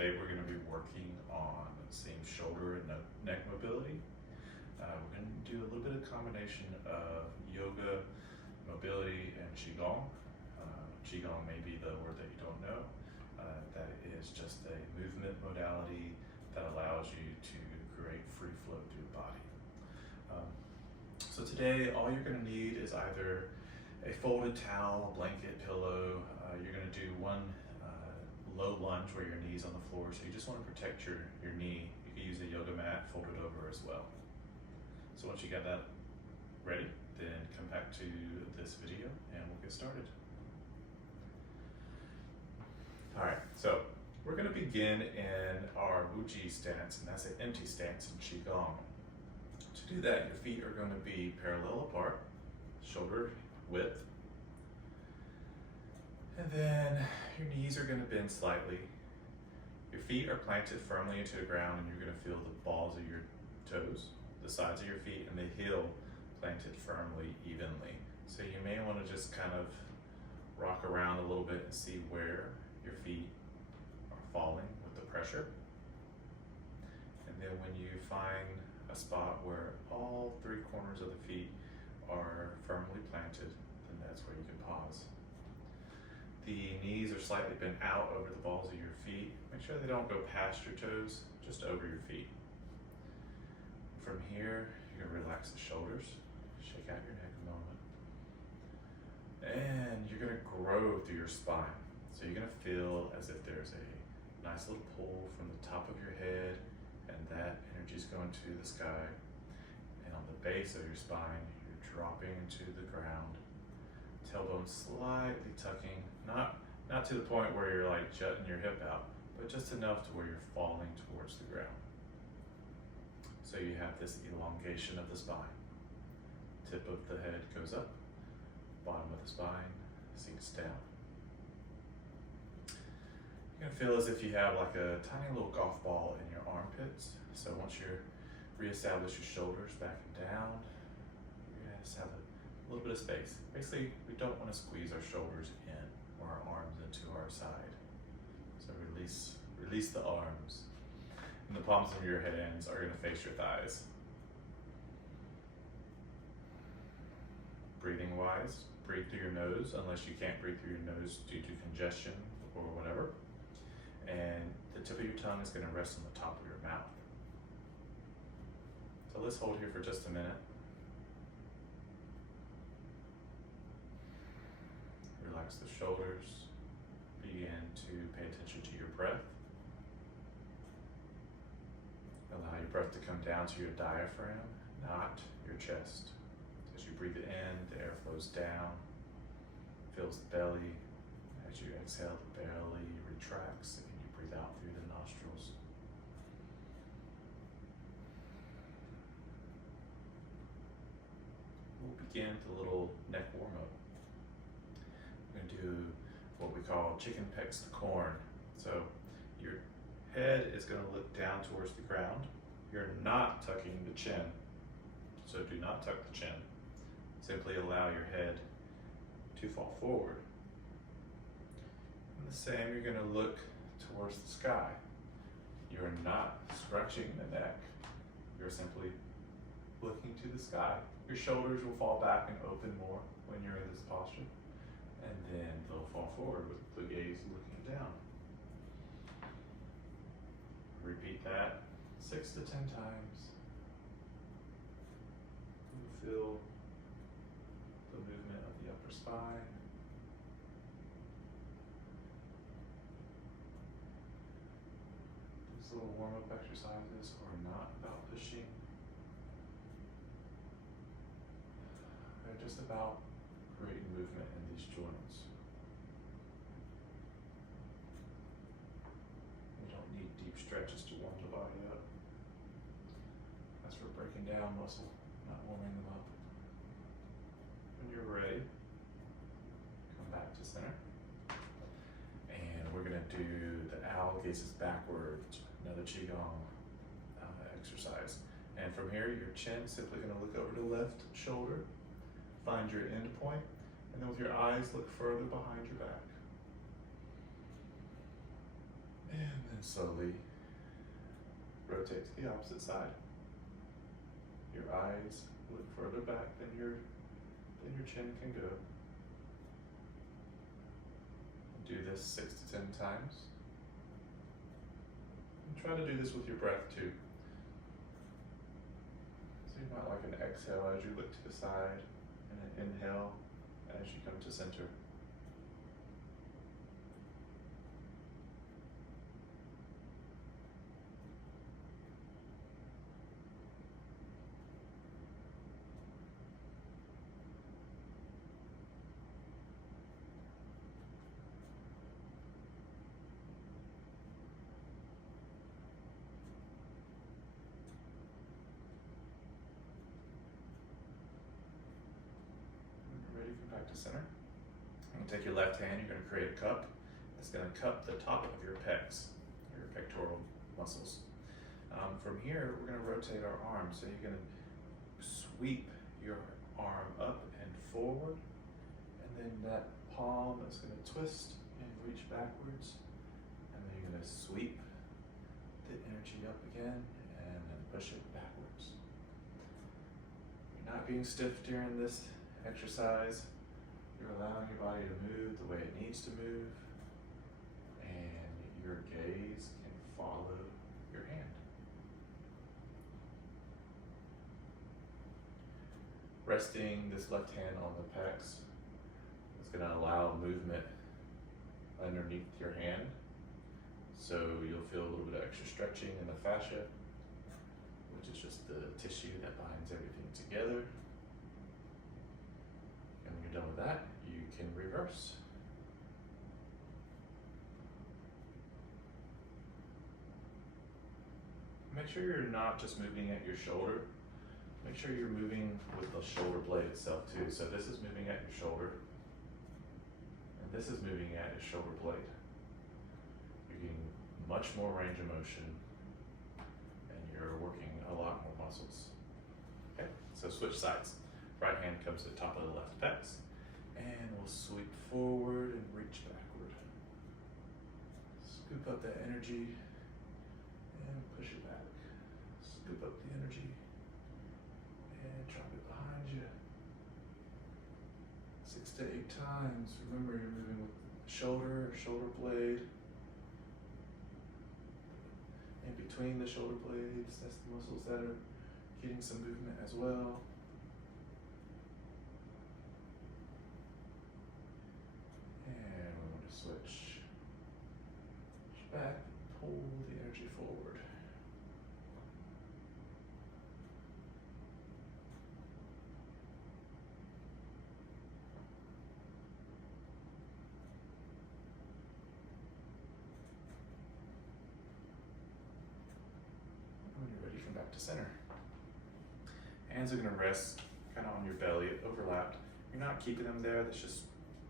today we're going to be working on same shoulder and neck mobility. We're going to do a little bit of combination of yoga, mobility, and qigong. Qigong may be the word that you don't know. That is just a movement modality that allows you to create free flow through the body. So today all you're going to need is either a folded towel, blanket, pillow. You're going to do one low lunge where your knee's on the floor, so you just want to protect your knee. You can use a yoga mat, fold it over as well. So once you got that ready, then come back to this video and we'll get started. All right, so we're going to begin in our Wuji stance, and that's an empty stance in Qigong. To do that, your feet are going to be parallel apart, shoulder width. And then your knees are going to bend slightly. Your feet are planted firmly into the ground, and you're going to feel the balls of your toes, the sides of your feet, and the heel planted firmly, evenly. So you may want to just kind of rock around a little bit and see where your feet are falling with the pressure. And then when you find a spot where all three corners of the feet are firmly planted, then that's where you can pause. The knees are slightly bent out over the balls of your feet. Make sure they don't go past your toes, just over your feet. From here, you're gonna relax the shoulders, shake out your neck a moment. And you're gonna grow through your spine. So you're gonna feel as if there's a nice little pull from the top of your head, and that energy is going to the sky. And on the base of your spine, you're dropping into the ground. Tailbone slightly tucking, not to the point where you're like jutting your hip out, but just enough to where you're falling towards the ground. So you have this elongation of the spine. Tip of the head goes up, bottom of the spine sinks down. You're gonna feel as if you have like a tiny little golf ball in your armpits. So once you reestablish your shoulders back and down, you're gonna just have a little bit of space. Basically, we don't want to squeeze our shoulders in or our arms into our side. So release the arms. And the palms of your hands are going to face your thighs. Breathing wise, breathe through your nose unless you can't breathe through your nose due to congestion or whatever. And the tip of your tongue is going to rest on the top of your mouth. So let's hold here for just a minute. Relax the shoulders. Begin to pay attention to your breath. Allow your breath to come down to your diaphragm, not your chest. As you breathe it in, the air flows down, fills the belly. As you exhale, the belly retracts, and you breathe out through the nostrils. We'll begin with a little neck warm-up. We're going to do what we call chicken pecks the corn. So your head is going to look down towards the ground. You're not tucking the chin, so do not tuck the chin. Simply allow your head to fall forward. And the same, you're going to look towards the sky. You're not scrunching the neck. You're simply looking to the sky. Your shoulders will fall back and open more when you're in this posture. And then they'll fall forward with the gaze looking down. Repeat that 6 to 10 times. You feel the movement of the upper spine. These little warm-up exercises are not about pushing. They're just about creating movement in these joints. You don't need deep stretches to warm the body up. That's for breaking down muscle, not warming them up. When you're ready, come back to center. And we're gonna do the owl gazes backwards, another Qigong exercise. And from here, your chin simply gonna look over the left shoulder, find your end point, and then with your eyes, look further behind your back. And then And slowly rotate to the opposite side. Your eyes look further back than your chin can go. Do this 6 to 10 times. And try to do this with your breath too. So you might like an exhale as you look to the side, and an inhale as you come to center. Ready, come back to center. I'm gonna take your left hand, you're gonna create a cup. It's gonna cup the top of your pecs, your pectoral muscles. From here, we're gonna rotate our arms. So you're gonna sweep your arm up and forward, and then that palm is gonna twist and reach backwards, and then you're gonna sweep the energy up again, and then push it backwards. You're not being stiff during this exercise. You're allowing your body to move the way it needs to move, and your gaze can follow your hand. Resting this left hand on the pecs is going to allow movement underneath your hand, so you'll feel a little bit of extra stretching in the fascia, which is just the tissue that binds everything together. And when you're done with that, you can reverse. Make sure you're not just moving at your shoulder. Make sure you're moving with the shoulder blade itself too. So this is moving at your shoulder, and this is moving at your shoulder blade. You're getting much more range of motion, and you're working a lot more muscles. Okay, so switch sides. Right hand comes to the top of the left pecs, and we'll sweep forward and reach backward. Scoop up that energy and push it back. Scoop up the energy and drop it behind you. 6 to 8 times. Remember, you're moving with shoulder blade. In between the shoulder blades, that's the muscles that are getting some movement as well. And we're going to switch back, pull the energy forward. When you're ready, come back to center. Hands are going to rest kind of on your belly, overlapped. You're not keeping them there, that's just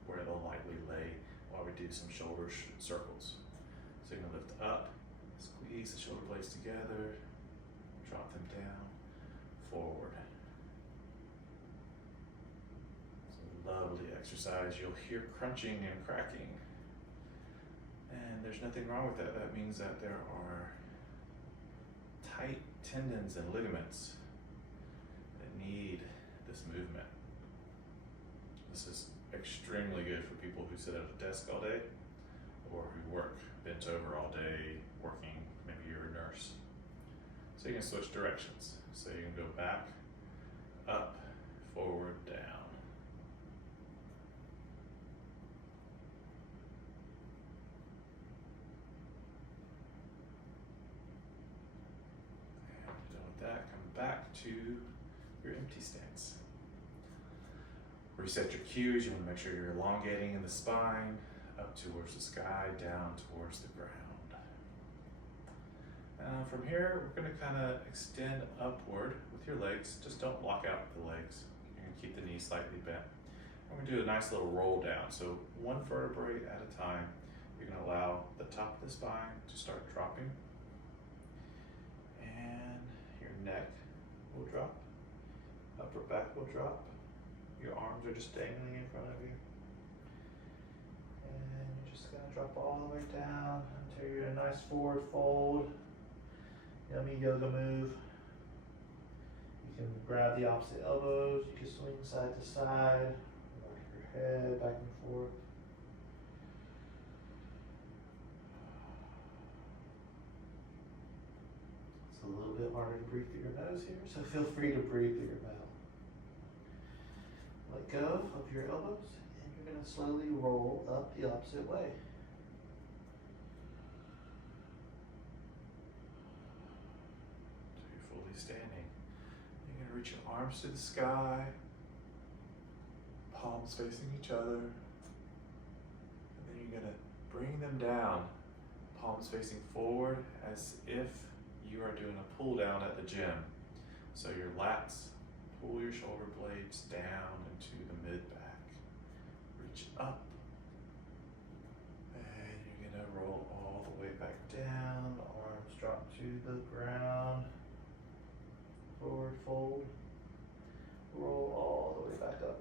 where they'll lightly lay while we do some shoulder circles. So you're going to lift up, squeeze the shoulder blades together, drop them down, forward. It's a lovely exercise. You'll hear crunching and cracking. And there's nothing wrong with that. That means that there are tight tendons and ligaments that need this movement. This is extremely good for people who sit at a desk all day or who work bent over all day working. Maybe you're a nurse. So you can switch directions. So you can go back, up, forward, down. And done with that, come back to your empty stance. Reset your cues. You want to make sure you're elongating in the spine, up towards the sky, down towards the ground. From here, we're going to kind of extend upward with your legs. Just don't lock out the legs. You're going to keep the knees slightly bent. I'm going to do a nice little roll down. So one vertebrae at a time. You're going to allow the top of the spine to start dropping. And your neck will drop. Upper back will drop. Your arms are just dangling in front of you. And you're just going to drop all the way down until So you're in a nice forward fold, yummy yoga move. You can grab the opposite elbows, you can swing side to side, rock your head back and forth. It's a little bit harder to breathe through your nose here, so feel free to breathe through your mouth. Let go of your elbows, and you're going to slowly roll up the opposite way. So you're fully standing. You're going to reach your arms to the sky, palms facing each other, and then you're going to bring them down, palms facing forward as if you are doing a pull down at the gym. So your lats, pull your shoulder blades down into the mid back. Reach up. And you're gonna roll all the way back down. Arms drop to the ground. Forward fold. Roll all the way back up.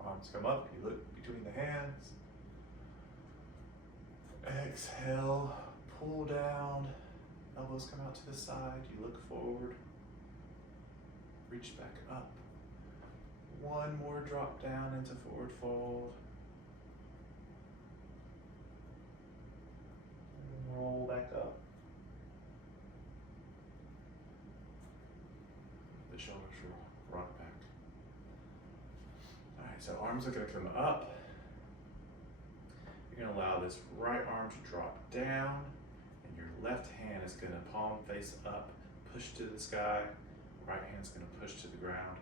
Arms come up, you look between the hands. Exhale, pull down, elbows come out to the side, you look forward, reach back up. One more drop down into forward fold. And roll back up. The shoulders rock back. All right, so arms are gonna come up. You're gonna allow this right arm to drop down, and your left hand is gonna palm face up, push to the sky. Right hand's gonna push to the ground.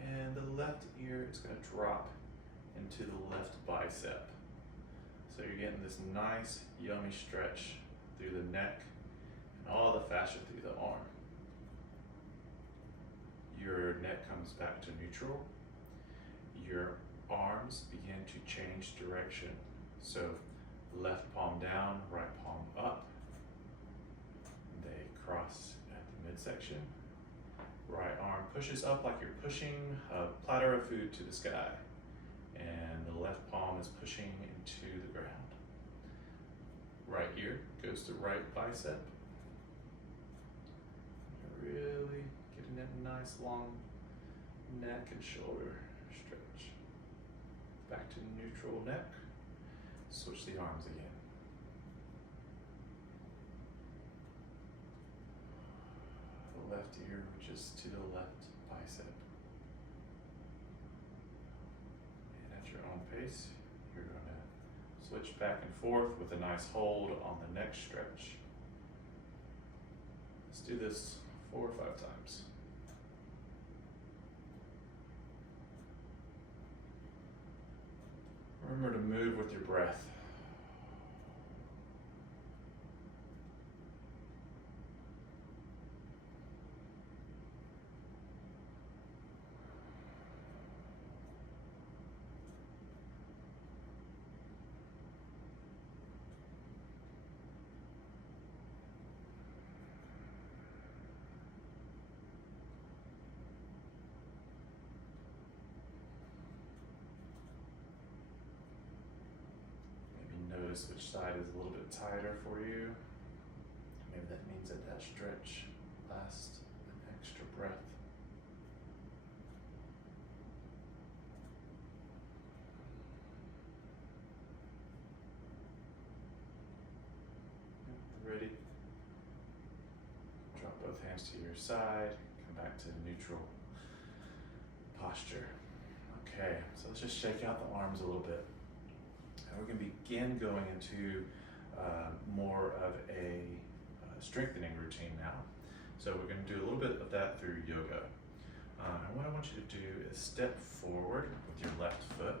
And the left ear is gonna drop into the left bicep. So you're getting this nice, yummy stretch through the neck and all the fascia through the arm. Your neck comes back to neutral. Your arms begin to change direction. So left palm down, right palm up. They cross at the midsection. Right arm pushes up like you're pushing a platter of food to the sky. And the left palm is pushing into the ground. Right ear goes to right bicep. Really getting that nice long neck and shoulder stretch. Back to neutral neck. Switch the arms again. The left ear reaches to the left bicep. And at your own pace, you're going to switch back and forth with a nice hold on the neck stretch. Let's do this 4 or 5 times. Remember to move with your breath. Notice which side is a little bit tighter for you. Maybe that means that stretch lasts an extra breath. Ready? Drop both hands to your side. Come back to neutral posture. Okay, so let's just shake out the arms a little bit. And we're going to begin going into more of a strengthening routine now. So we're going to do a little bit of that through yoga. And what I want you to do is step forward with your left foot.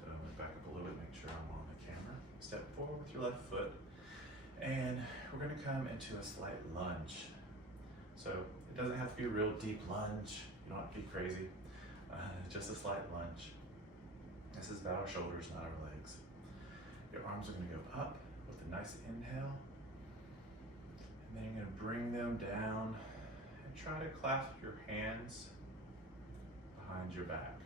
So I'm going to back up a little bit, make sure I'm on the camera. Step forward with your left foot. And we're going to come into a slight lunge. So it doesn't have to be a real deep lunge. You don't have to be crazy. Just a slight lunge. This is about our shoulders, not our legs. Your arms are going to go up with a nice inhale. And then you're going to bring them down and try to clasp your hands behind your back.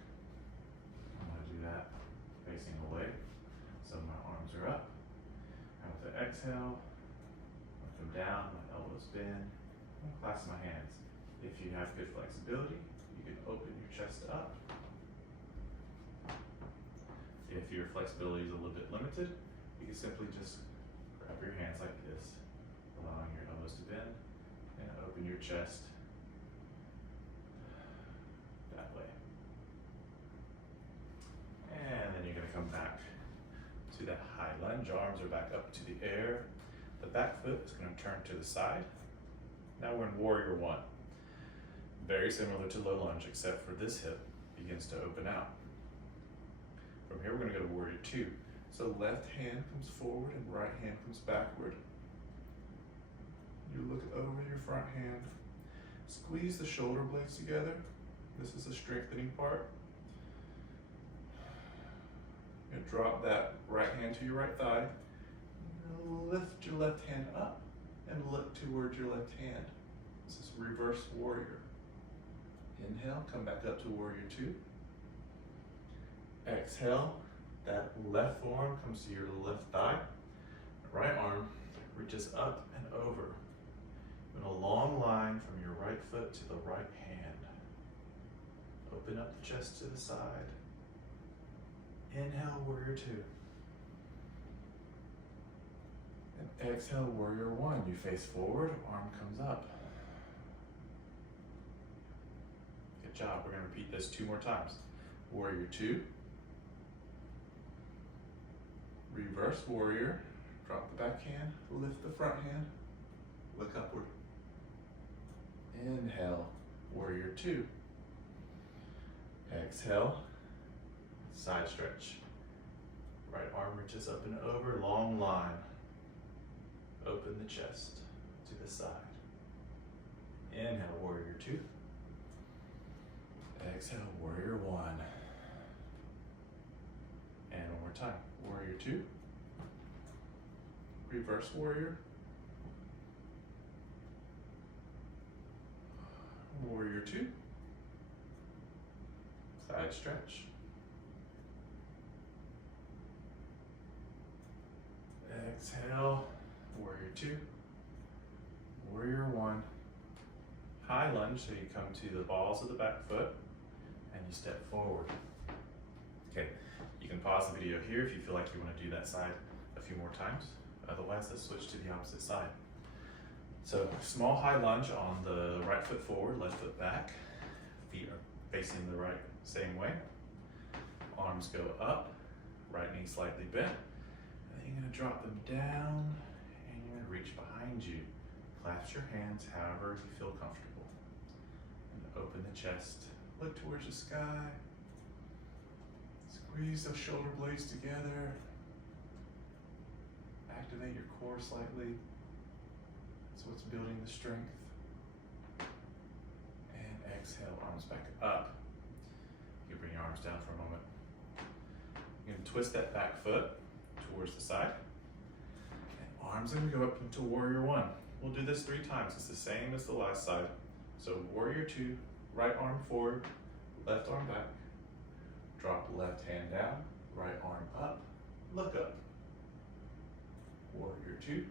exhale, let them down, my elbows bend, and clasp my hands. If you have good flexibility, you can open your chest up. If your flexibility is a little bit limited, you can simply just grab your hands like this, allowing your elbows to bend, and open your chest that way. And then you're going to come back to that high lunge. Arms are back up to the air. The back foot is going to turn to the side. Now we're in Warrior One. Very similar to low lunge, except for this hip begins to open out. From here, we're going to go to Warrior Two. So left hand comes forward and right hand comes backward. You look over your front hand. Squeeze the shoulder blades together. This is the strengthening part. You drop that right hand to your right thigh. Lift your left hand up and look towards your left hand. This is reverse warrior. Inhale, come back up to Warrior Two. Exhale, that left forearm comes to your left thigh. Right arm reaches up and over in a long line from your right foot to the right hand. Open up the chest to the side. Inhale, Warrior Two. And exhale, Warrior One. You face forward, arm comes up. Good job. We're going to repeat this 2 more times. Warrior Two. Reverse warrior. Drop the back hand, lift the front hand, look upward. Inhale, Warrior Two. Exhale, side stretch. Right arm reaches up and over, long line. Open the chest to the side. Inhale, Warrior Two. Exhale, Warrior One. And one more time. Warrior Two. Reverse warrior. Warrior Two. Side stretch. Exhale, Warrior Two. Warrior One. High lunge, so you come to the balls of the back foot and you step forward. Okay, you can pause the video here if you feel like you want to do that side a few more times. Otherwise, let's switch to the opposite side. So, small high lunge on the right foot forward, left foot back. Feet are facing the right same way. Arms go up, right knee slightly bent. And then you're going to drop them down and you're going to reach behind you. Clasp your hands however you feel comfortable. And open the chest, look towards the sky. Squeeze those shoulder blades together. Activate your core slightly. That's what's building the strength. And exhale, arms back up. You can bring your arms down for a moment. You're going to twist that back foot towards the side. And arms are going to go up into Warrior One. We'll do this 3 times. It's the same as the last side. So Warrior Two, right arm forward, left arm back. Drop left hand down, right arm up, look up. Warrior Two.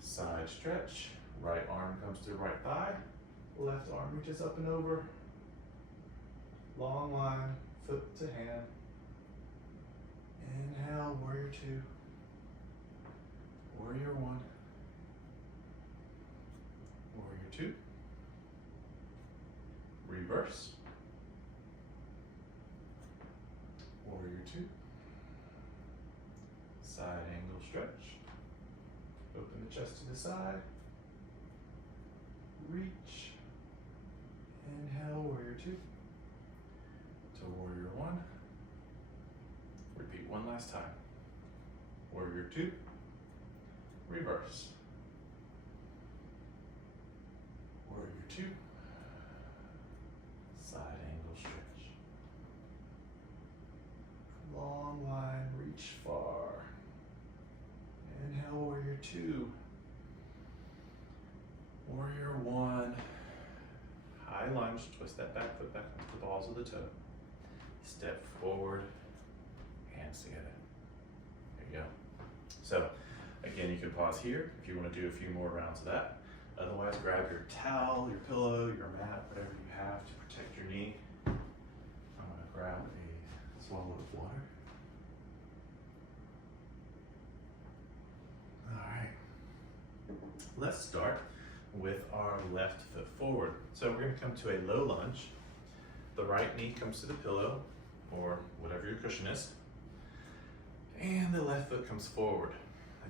Side stretch, right arm comes to right thigh, left arm reaches up and over. Long line, foot to hand. Inhale, Warrior Two. Warrior One. Warrior Two. Reverse. Warrior Two. Side angle stretch. Open the chest to the side. Reach. Inhale, Warrior Two. To Warrior One. Repeat one last time. Warrior Two. Reverse. Warrior Two. Side angle stretch. Long line, reach far. Inhale, Warrior Two. Warrior One. High lunge, twist that back foot back into the balls of the toe. Step forward, hands together. you go. So again, you can pause here if you want to do a few more rounds of that. Otherwise, grab your towel, your pillow, your mat, whatever you have to protect your knee. I'm gonna grab a swallow of water. All right, let's start with our left foot forward. So we're gonna come to a low lunge. The right knee comes to the pillow or whatever your cushion is, and the left foot comes forward.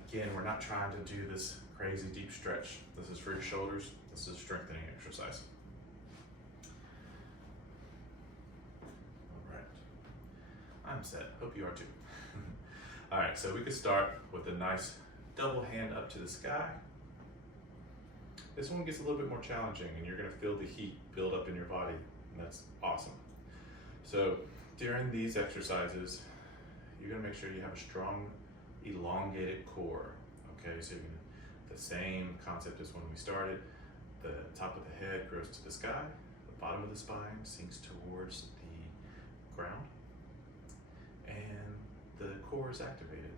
Again, we're not trying to do this crazy deep stretch. This is for your shoulders. This is a strengthening exercise. All right, I'm set. Hope you are too. All right, so we could start with a nice double hand up to the sky. This one gets a little bit more challenging, and you're gonna feel the heat build up in your body, and that's awesome. So during these exercises, you're gonna make sure you have a strong, elongated core. Okay, so you're gonna, the same concept as when we started. The top of the head grows to the sky, the bottom of the spine sinks towards the ground, and the core is activated.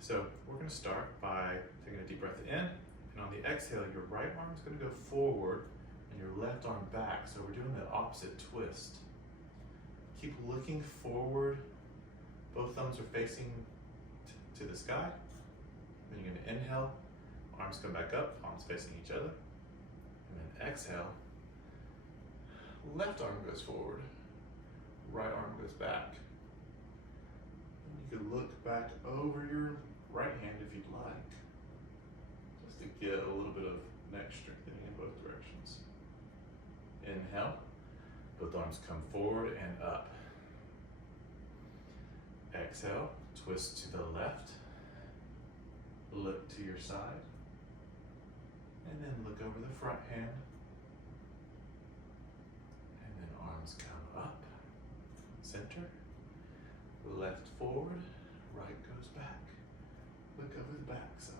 So we're gonna start by taking a deep breath in, and on the exhale, your right arm is gonna go forward and your left arm back. So we're doing the opposite twist. Keep looking forward. Both thumbs are facing to the sky. Then you're gonna inhale, arms come back up, palms facing each other. And then exhale, left arm goes forward, right arm goes back. And you can look back over your right hand if you'd like, just to get a little bit of neck strengthening in both directions. Inhale, both arms come forward and up. Exhale, twist to the left, look to your side, and then look over the front hand, and then arms come up, center, left forward, right goes back, look over the back side.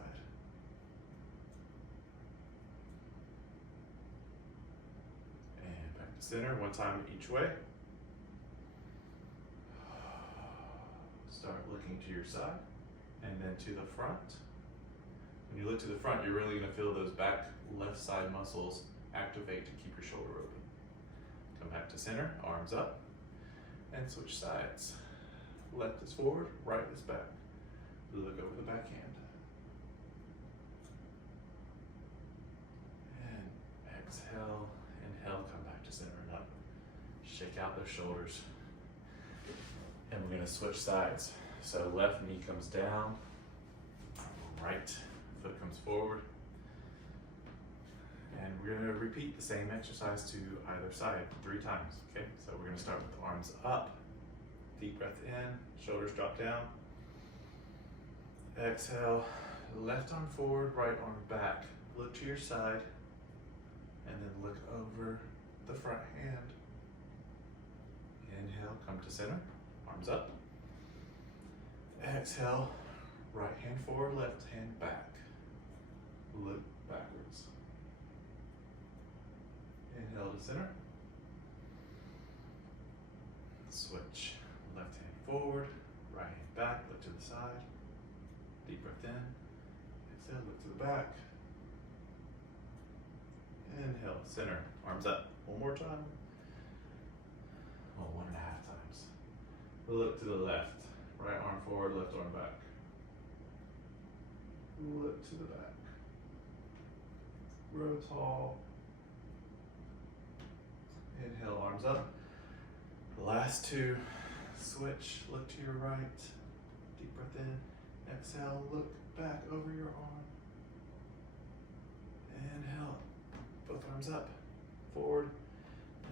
And back to center, one time each way. Start looking to your side and then to the front. When you look to the front, you're really gonna feel those back left side muscles activate to keep your shoulder open. Come back to center, arms up, and switch sides. Left is forward, right is back. Look over the back hand. And exhale, inhale, come back to center and up. Shake out those shoulders. And we're gonna switch sides. So left knee comes down, right foot comes forward. And we're gonna repeat the same exercise to either side 3 times, okay? So we're gonna start with the arms up, deep breath in, shoulders drop down. Exhale, left arm forward, right arm back. Look to your side, and then look over the front hand. Inhale, come to center. Arms up. Exhale, right hand forward, left hand back. Look backwards. Inhale to center. Switch. Left hand forward, right hand back, look to the side. Deep breath in. Exhale, look to the back. Inhale, center. Arms up. One more time. Well, 1.5 times. Look to the left. Right arm forward, left arm back. Look to the back. Grow tall. Inhale, arms up. Last 2. Switch. Look to your right. Deep breath in. Exhale. Look back over your arm. Inhale. Both arms up. Forward.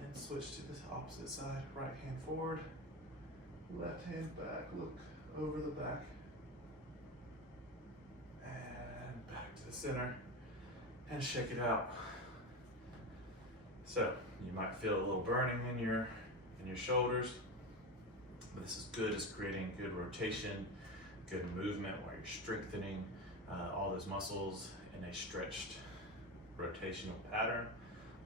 And switch to the opposite side. Right hand forward. Left hand back, look over the back. And back to the center. And shake it out. So you might feel a little burning in your shoulders, but this is good. It's creating good rotation, good movement while you're strengthening all those muscles in a stretched rotational pattern.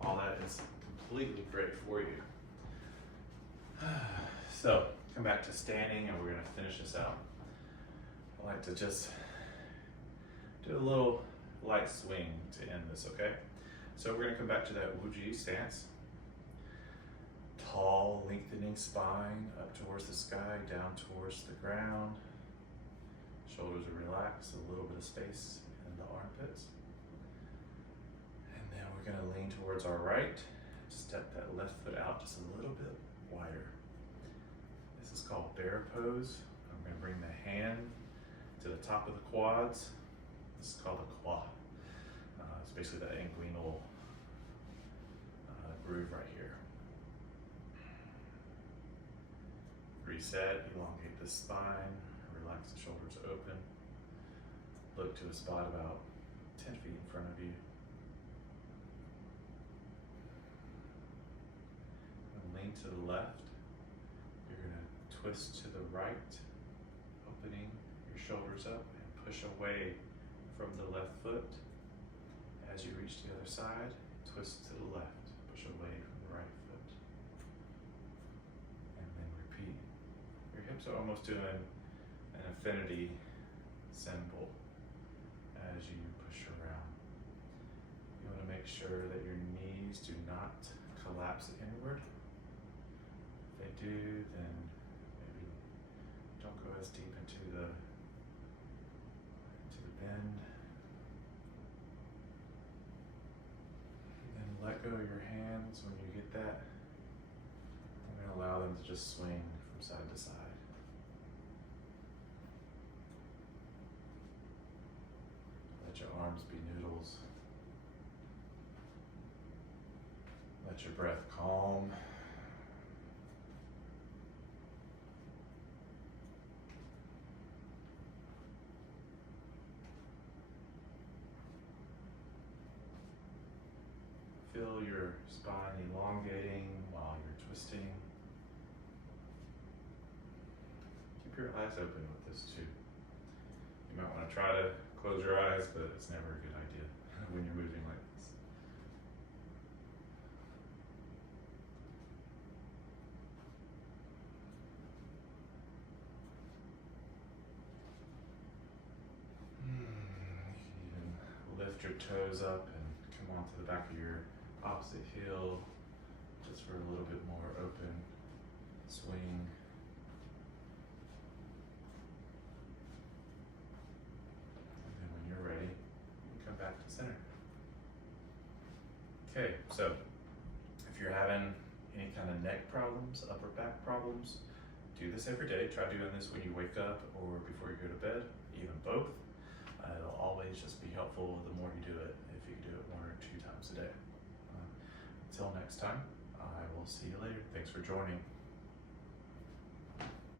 All that is completely great for you. So come back to standing, and we're gonna finish this out. I like to just do a little light swing to end this, okay? So we're gonna come back to that Wuji stance. Tall, lengthening spine up towards the sky, down towards the ground. Shoulders are relaxed, a little bit of space in the armpits. And then we're gonna lean towards our right. Step that left foot out just a little bit wider. This is called bear pose. I'm gonna bring the hand to the top of the quads. This is called a quad. It's basically that inguinal groove right here. Reset, elongate the spine, relax the shoulders open. Look to a spot about 10 feet in front of you. And lean to the left. You're gonna twist to the right, opening your shoulders up and push away from the left foot. As you reach the other side, twist to the left, push away from the right foot. And then repeat. Your hips are almost doing an infinity symbol as you push around. You want to make sure that your knees do not collapse inward. If they do, then maybe don't go as deep into the bend. And then let go of your hands when you get that. I'm going to allow them to just swing from side to side. Let your arms be noodles. Let your breath calm. Feel your spine elongating while you're twisting. Keep your eyes open with this too. You might want to try to close your eyes, but it's never a good idea when you're moving like this. You can even lift your toes up and come onto the back of your opposite heel, just for a little bit more open swing. And then when you're ready, you can come back to center. Okay, so if you're having any kind of neck problems, upper back problems, do this every day. Try doing this when you wake up or before you go to bed, even both. It'll always just be helpful the more you do it, if you do it 1 or 2 times a day. Until next time, I will see you later. Thanks for joining.